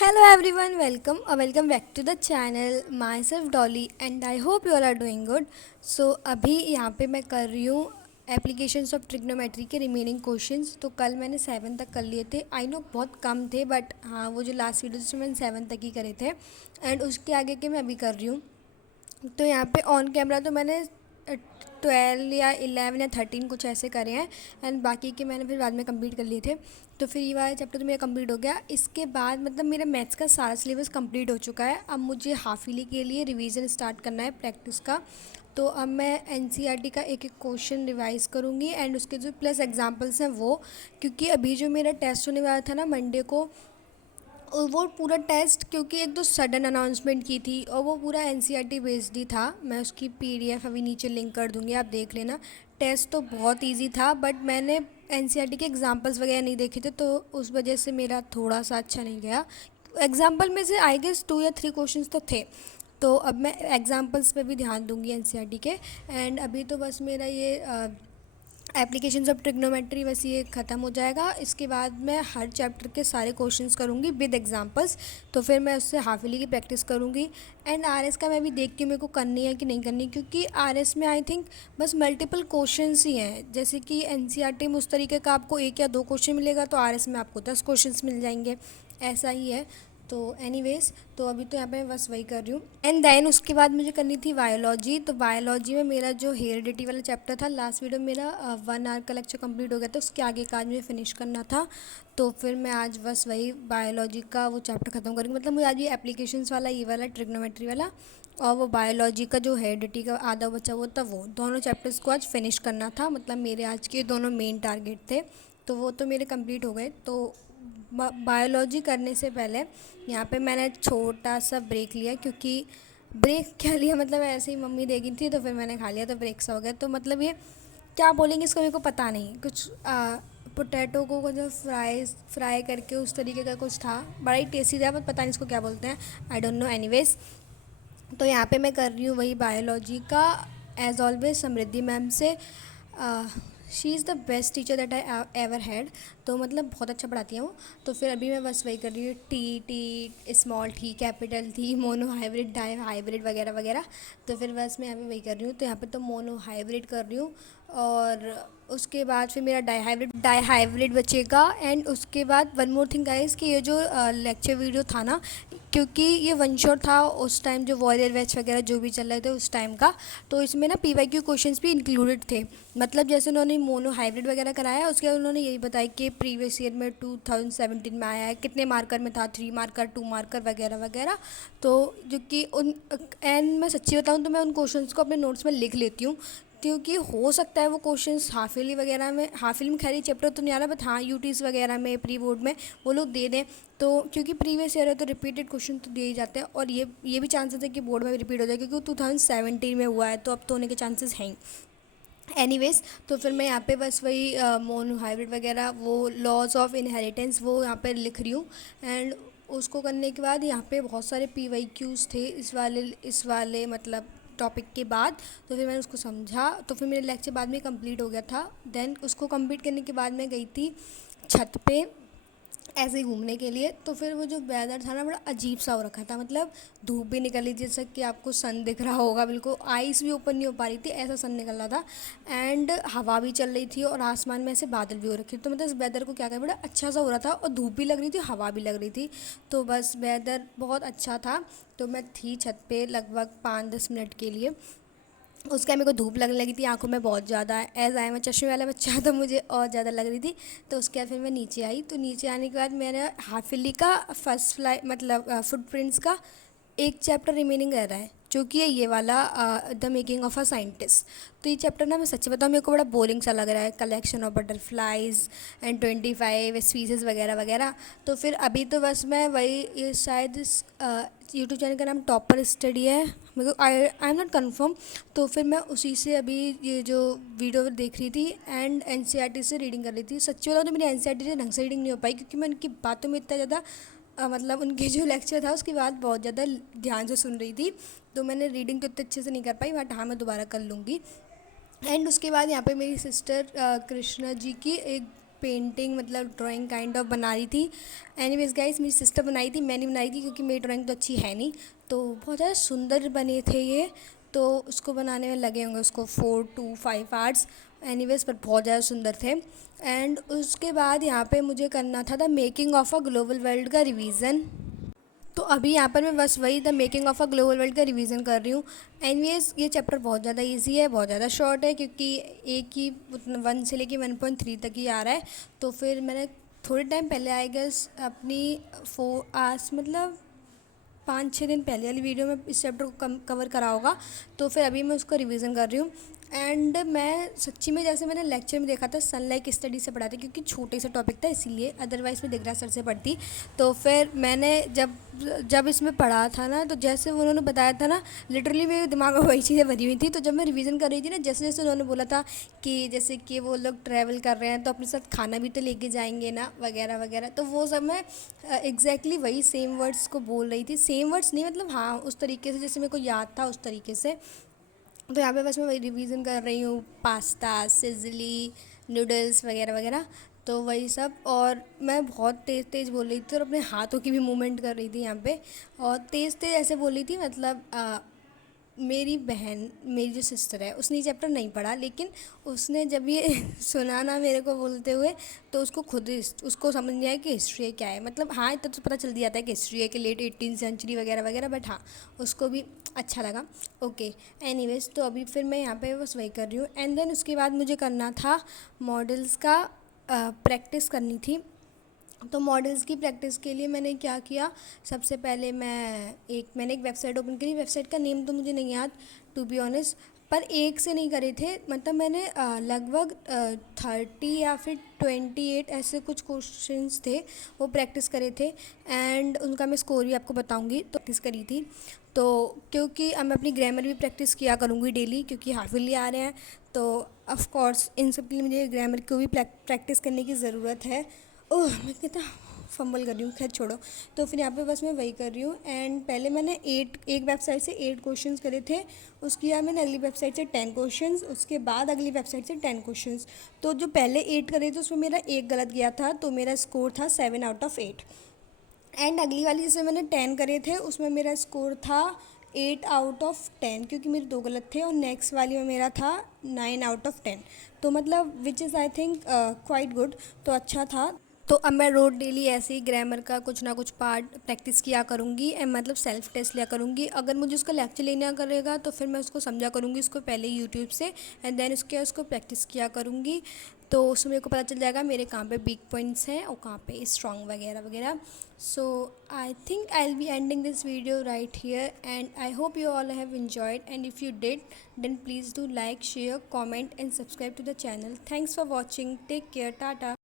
Hello everyone, welcome back to the channel. Myself Dolly and I hope you all are doing good. So अभी यहाँ पे मैं कर रही हूँ एप्लीकेशंस ऑफ ट्रिग्नोमेट्री के रिमेनिंग क्वेश्चंस। तो कल मैंने 7 तक कर लिए थे। आई नो बहुत कम थे बट हाँ, वो जो लास्ट वीडियो जिसमें मैंने 7 तक ही करे थे एंड उसके आगे के मैं अभी कर रही हूँ। तो यहाँ पे ऑन कैमरा तो मैंने 12 या 11 या 13 कुछ ऐसे करे हैं एंड बाकी के मैंने फिर बाद में कंप्लीट कर लिए थे। तो फिर ये वाला चैप्टर तो मेरा कंप्लीट हो गया। इसके बाद मतलब मेरा मैथ्स का सारा सिलेबस कंप्लीट हो चुका है। अब मुझे हाफ ईयरली के लिए रिवीजन स्टार्ट करना है प्रैक्टिस का। तो अब मैं एनसीईआरटी का एक एक क्वेश्चन रिवाइज़ करूँगी एंड उसके जो प्लस एग्जांपल्स हैं वो, क्योंकि अभी जो मेरा टेस्ट होने वाला था ना मंडे को, और वो पूरा टेस्ट क्योंकि एक तो सडन अनाउंसमेंट की थी और वो पूरा एनसीईआरटी बेस्ड ही था। मैं उसकी पीडीएफ अभी नीचे लिंक कर दूँगी, आप देख लेना। टेस्ट तो बहुत इजी था बट मैंने एनसीईआरटी के एग्जांपल्स वगैरह नहीं देखे थे तो उस वजह से मेरा थोड़ा सा अच्छा नहीं गया। एग्जांपल में से आई गेस 2 या 3 क्वेश्चंस तो थे। तो अब मैं एग्जांपल्स पे भी ध्यान दूंगी एनसीईआरटी के। एंड अभी तो बस मेरा ये एप्लीकेशंस ऑफ ट्रिग्नोमेट्री बस ये ख़त्म हो जाएगा। इसके बाद मैं हर चैप्टर के सारे क्वेश्चंस करूँगी विद एग्जांपल्स। तो फिर मैं उससे हाफ ईयरली की प्रैक्टिस करूँगी। एंड आरएस का मैं भी देखती हूँ मेरे को करनी है कि नहीं करनी, क्योंकि आरएस में आई थिंक बस मल्टीपल क्वेश्चंस ही हैं। जैसे कि एनसीईआरटी में उस तरीके का आपको 1 या 2 क्वेश्चन मिलेगा, तो आरएस में आपको 10 क्वेश्चंस मिल जाएंगे, ऐसा ही है। तो एनीवेज, तो अभी तो यहाँ पे मैं बस वही कर रही हूँ। एंड देन उसके बाद मुझे करनी थी बायोलॉजी। तो बायोलॉजी में मेरा जो हेरिडिटी वाला चैप्टर था, लास्ट वीडियो मेरा 1 आवर का लेक्चर कंप्लीट हो गया था, उसके आगे का आज मुझे फिनिश करना था। तो फिर मैं आज बस वही बायोलॉजी का वो चैप्टर ख़त्म करूँगी। मतलब मुझे आज ये एप्लीकेशंस वाला, ये वाला ट्रिग्नोमेट्री वाला और वो बायोलॉजी का जो हेरिडिटी का आधा बचा वो था, वो दोनों चैप्टर्स को आज फिनिश करना था। मतलब मेरे आज के दोनों मेन टारगेट थे, तो वो तो मेरे कंप्लीट हो गए। तो बायोलॉजी करने से पहले यहाँ पे मैंने छोटा सा ब्रेक लिया, क्योंकि ब्रेक क्या लिया, मतलब ऐसे ही मम्मी दे गई थी तो फिर मैंने खा लिया, तो ब्रेक सा हो गया। तो मतलब ये क्या बोलेंगे इसको, मेरे को पता नहीं। कुछ पोटैटो को जो फ्राई करके उस तरीके का कुछ था, बड़ा ही टेस्टी था, बट पता नहीं इसको क्या बोलते हैं, आई डोंट नो। एनीवेज, तो यहाँ पे मैं कर रही हूँ वही बायोलॉजी का, एज ऑलवेज समृद्धि मैम से। She is the best teacher that I ever had. तो मतलब बहुत अच्छा पढ़ाती है वो। तो फिर अभी मैं बस वही कर रही हूँ, T small T capital T monohybrid dihybrid वगैरह वगैरह। तो फिर बस मैं अभी वही कर रही हूँ। तो यहाँ पे तो मोनो हाइब्रिड कर रही हूँ और उसके बाद फिर मेरा डाई हाइब्रिड बचेगा। एंड उसके बाद वन मोर थिंग गाइस, कि ये जो लेक्चर वीडियो था ना, क्योंकि ये वन शॉट था उस टाइम, जो वॉरियर बैच वगैरह जो भी चल रहे थे उस टाइम का, तो इसमें ना पीवाईक्यू क्वेश्चंस भी इंक्लूडेड थे। मतलब जैसे उन्होंने मोनो हाइब्रिड वगैरह कराया, उसके बाद उन्होंने यही बताया कि प्रीवियस ईयर में 2017 में आया है, कितने मार्कर में था, 3 मार्कर 2 मार्कर वगैरह वगैरह। तो जो कि उन एंड मैं सच्ची बताऊँ तो मैं उन क्वेश्चंस को अपने नोट्स में लिख लेती हूँ, क्योंकि हो सकता है वो क्वेश्चंस हाफ ईयरली वगैरह में, हाफ ईयरली में खैर चैप्टर तो नहीं आ रहा, बट हाँ यूटीज वगैरह में प्री बोर्ड में वो लोग दे दें। तो क्योंकि प्रीवियस ईयर है तो रिपीटेड क्वेश्चन तो दिए ही जाते हैं, और ये भी चांसेस है कि बोर्ड में भी रिपीट हो जाए, क्योंकि वो 2017 में हुआ है, तो अब तो होने के चांसेस हैं ही। एनीवेज, तो फिर मैं यहाँ पे बस वही मोनो हाइब्रिड वगैरह, वो लॉज ऑफ इनहेरिटेंस वो यहाँ पे लिख रही हूँ। एंड उसको करने के बाद यहाँ पे बहुत सारे पीवाईक्यूज़ थे इस वाले मतलब टॉपिक के बाद। तो फिर मैंने उसको समझा, तो फिर मेरा लेक्चर बाद में कंप्लीट हो गया था। देन उसको कंप्लीट करने के बाद मैं गई थी छत पे ऐसे ही घूमने के लिए। तो फिर वो जो वेदर था ना, बड़ा अजीब सा हो रखा था। मतलब धूप भी निकल रही थी, जैसा कि आपको सन दिख रहा होगा, बिल्कुल आइस भी ओपन नहीं हो पा रही थी, ऐसा सन निकल रहा था। एंड हवा भी चल रही थी और आसमान में ऐसे बादल भी हो रखे थे। तो मतलब इस वेदर को क्या करें, बड़ा अच्छा सा हो रहा था, और धूप भी लग रही थी, हवा भी लग रही थी। तो बस वेदर बहुत अच्छा था। तो मैं थी छत पे लगभग 5-10 मिनट के लिए। उसके बाद मेरे को धूप लगने लगी थी आंखों में बहुत ज़्यादा, एज आई मैं चश्मे वाला बच्चा, तो मुझे और ज़्यादा लग रही थी। तो उसके बाद फिर मैं नीचे आई। तो नीचे आने के बाद मेरा हाफ ईयरली का फर्स्ट फ्लाई मतलब फुटप्रिंट्स का एक चैप्टर रिमेनिंग रह रहा है, जो कि है ये वाला the making of a scientist. तो ये चैप्टर ना, मैं सच्ची बताऊँ, मेरे को बड़ा बोरिंग सा लग रहा है, collection of butterflies and 25 species वगैरह वगैरह। तो फिर अभी तो बस मैं वही, ये शायद यूट्यूब चैनल का नाम टॉपर स्टडी है, मेरे को आई एम नॉट कन्फर्म। तो फिर मैं उसी से अभी ये जो वीडियो देख रही थी एंड एनसीईआरटी से रीडिंग कर रही थी। सच्ची बताऊँ तो मेरी एनसीईआरटी से ढंग से रीडिंग नहीं हो पाई, क्योंकि मैं उनकी बातों में इतना ज़्यादा मतलब उनके जो लेक्चर था उसकी बात बहुत ज़्यादा ध्यान से सुन रही थी। तो मैंने रीडिंग तो इतने अच्छे से नहीं कर पाई, बट हाँ मैं दोबारा कर लूँगी। एंड उसके बाद यहाँ पे मेरी सिस्टर कृष्णा जी की एक पेंटिंग मतलब ड्राइंग काइंड ऑफ बना रही थी। एनीवेज गाइस, मेरी सिस्टर बनाई थी, मैंने बनाई थी क्योंकि मेरी ड्राइंग तो अच्छी है नहीं। तो बहुत ज़्यादा सुंदर बने थे ये। तो उसको बनाने में लगे होंगे उसको 4 to 5 आवर्स। एनीवेज पर बहुत ज़्यादा सुंदर थे। एंड उसके बाद यहाँ पे मुझे करना था the making of a global world का रिवीजन। तो अभी यहाँ पर मैं बस वही the making of a global world का रिवीजन कर रही हूँ। एनीवेज ये चैप्टर बहुत ज़्यादा इजी है, बहुत ज़्यादा शॉर्ट है, क्योंकि एक ही 1 से लेके 1.3 तक ही आ रहा है। तो फिर मैंने थोड़े टाइम पहले आई गेस अपनी 4 आवर्स मतलब 5-6 दिन पहले वाली वीडियो में इस चैप्टर को कवर करा होगा। तो फिर अभी मैं उसको रिवीजन कर रही हूँ। एंड मैं सच्ची में जैसे मैंने लेक्चर में देखा था सनलाइट स्टडी से पढ़ा था, क्योंकि छोटे से टॉपिक था इसीलिए, अदरवाइज़ मैं दिग्रा सर से पढ़ती। तो फिर मैंने जब जब इसमें पढ़ा था ना, तो जैसे उन्होंने बताया था ना, लिटरली मेरे दिमाग में वही चीज़ें भरी हुई थी। तो जब मैं रिवीजन कर रही थी ना, जैसे जैसे उन्होंने बोला था कि जैसे कि वो लोग ट्रैवल कर रहे हैं तो अपने साथ खाना भी तो लेके जाएंगे ना, वगैरह वगैरह, तो वो सब मैं एग्जैक्टली वही सेम वर्ड्स को बोल रही थी। सेम वर्ड्स नहीं मतलब हाँ, उस तरीके से जैसे मेरे को याद था उस तरीके से। तो यहाँ पे बस मैं वही रिवीजन कर रही हूँ, पास्ता, सिजली, नूडल्स वगैरह वगैरह। तो वही सब, और मैं बहुत तेज़ तेज़ बोल रही थी और अपने हाथों की भी मूवमेंट कर रही थी यहाँ पे। और तेज़ तेज़ ऐसे बोल रही थी मतलब मेरी बहन, मेरी जो सिस्टर है, उसने ये चैप्टर नहीं पढ़ा, लेकिन उसने जब ये सुना ना मेरे को बोलते हुए, तो उसको खुद उसको समझ नहीं आया कि हिस्ट्री क्या है। मतलब हाँ, इतना तो पता चल दिया था कि हिस्ट्री है कि लेट 18th सेंचुरी वगैरह वगैरह, बट हाँ, उसको भी अच्छा लगा। ओके, एनीवेज, तो अभी फिर मैं यहाँ पे बस वही कर रही हूँ। एंड देन उसके बाद मुझे करना था मॉडल्स का प्रैक्टिस करनी थी। तो मॉडल्स की प्रैक्टिस के लिए मैंने क्या किया, सबसे पहले मैंने एक वेबसाइट ओपन करी। वेबसाइट का नेम तो मुझे नहीं याद, टू बी ऑनेस्ट, पर एक से नहीं करे थे, मतलब मैंने लगभग 30 या फिर 28 ऐसे कुछ क्वेश्चंस थे, वो प्रैक्टिस करे थे। एंड उनका मैं स्कोर भी आपको बताऊंगी। तो प्रैक्टिस करी थी, तो क्योंकि अब मैं अपनी ग्रामर भी प्रैक्टिस किया करूँगी डेली, क्योंकि हाफ ईयरली आ रहे हैं। तो ऑफ कोर्स इन सब के लिए मुझे ग्रामर को भी प्रैक्टिस करने की ज़रूरत है। ओह, मैं कितना फंबल कर रही हूँ, खैर छोड़ो। तो फिर यहाँ पे बस मैं वही कर रही हूँ। एंड पहले मैंने एक वेबसाइट से 8 क्वेश्चंस करे थे। उसके बाद मैंने अगली वेबसाइट से 10 क्वेश्चंस, उसके बाद अगली वेबसाइट से 10 क्वेश्चंस। तो जो पहले 8 करे थे उसमें मेरा एक गलत गया था, तो मेरा स्कोर था 7 out of 8। एंड अगली वाली जिसमें मैंने 10 करे थे उसमें मेरा स्कोर था 8 out of 10, क्योंकि मेरे 2 गलत थे। और नेक्स्ट वाली में मेरा था 9 out of 10। तो मतलब which is I think quite good, तो अच्छा था। तो अब मैं रोज़ डेली ऐसे ही ग्रामर का कुछ ना कुछ पार्ट प्रैक्टिस किया करूँगी, एंड मतलब सेल्फ टेस्ट लिया करूँगी। अगर मुझे उसका लेक्चर लेना करेगा तो फिर मैं उसको समझा करूँगी उसको पहले यूट्यूब से, एंड देन उसको प्रैक्टिस किया करूँगी। तो उसमें मेरे को पता चल जाएगा मेरे कहाँ पे वीक पॉइंट्स हैं और कहाँ पे स्ट्रॉन्ग वगैरह वगैरह। So I think I will be ending this video right here, and I hope you all have enjoyed, and if you did, then please do like, share, comment and subscribe to the channel. Thanks for watching. Take care. Tata.